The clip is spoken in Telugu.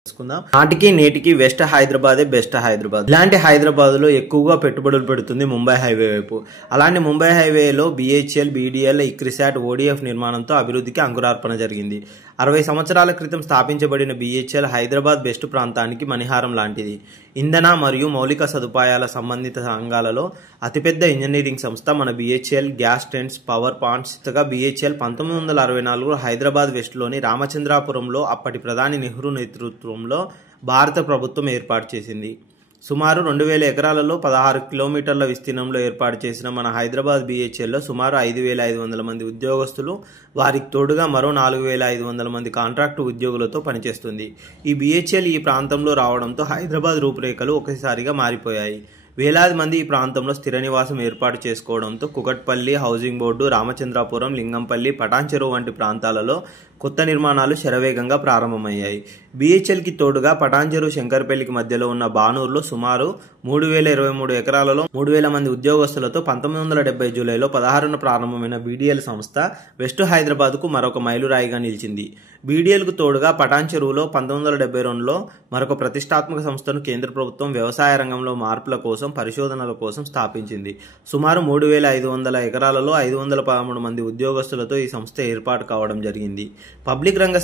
నాటికి నేటికి వెస్ట్ హైదరాబాదే బెస్ట్ హైదరాబాద్. ఇలాంటి హైదరాబాద్ లో ఎక్కువగా పెట్టుబడులు పెడుతుంది ముంబై హైవే వైపు. అలాంటి ముంబై హైవేలో BHEL, BDL, ఇక్రిసాట్, ODF నిర్మాణంతో అభివృద్ధికి అంకురార్పణ జరిగింది. 60 సంవత్సరాల క్రితం స్థాపించబడిన BHEL హైదరాబాద్ బెస్ట్ ప్రాంతానికి మణిహారం లాంటిది. ఇంధన మరియు మౌలిక సదుపాయాల సంబంధిత రంగాలలో అతిపెద్ద ఇంజనీరింగ్ సంస్థ మన BHEL. Gas trends, power points గా BHEL 1964లో హైదరాబాద్ వెస్ట్లోని రామచంద్రాపురంలో అప్పటి ప్రధాని నెహ్రూ నేతృత్వంలో భారత ప్రభుత్వం ఏర్పాటు చేసింది. సుమారు 2000 ఎకరాలలో 16 కిలోమీటర్ల విస్తీర్ణంలో ఏర్పాటు చేసిన మన హైదరాబాద్ BHELలో సుమారు 5500 మంది ఉద్యోగస్తులు, వారికి తోడుగా మరో 4500 మంది కాంట్రాక్టు ఉద్యోగులతో పనిచేస్తుంది. ఈ BHEL ఈ ప్రాంతంలో రావడంతో హైదరాబాద్ రూపురేఖలు ఒక్కసారిగా మారిపోయాయి. వేలాది మంది ఈ ప్రాంతంలో స్థిర నివాసం ఏర్పాటు చేసుకోవడంతో కుకట్పల్లి, హౌసింగ్ బోర్డు, రామచంద్రాపురం, లింగంపల్లి, పటాన్ చెరువు వంటి ప్రాంతాలలో కొత్త నిర్మాణాలు శరవేగంగా ప్రారంభమయ్యాయి. BHELకి తోడుగా పటాన్ చెరువు, శంకర్పల్లికి మధ్యలో ఉన్న బానూరులో సుమారు 3023 ఎకరాలలో 3000 మంది ఉద్యోగస్తులతో 1970 జూలైలో 16న ప్రారంభమైన BDL సంస్థ వెస్ట్ హైదరాబాద్కు మరొక మైలురాయిగా నిలిచింది. BDLకు తోడుగా పటాన్ చెరువులో 1972లో మరొక ప్రతిష్టాత్మక సంస్థను కేంద్ర ప్రభుత్వం వ్యవసాయ రంగంలో మార్పుల కోసం, పరిశోధనల కోసం స్థాపించింది. సుమారు 3500 ఎకరాలలో 513 మంది ఉద్యోగస్తులతో ఈ సంస్థ ఏర్పాటు కావడం జరిగింది. పబ్లిక్ రంగ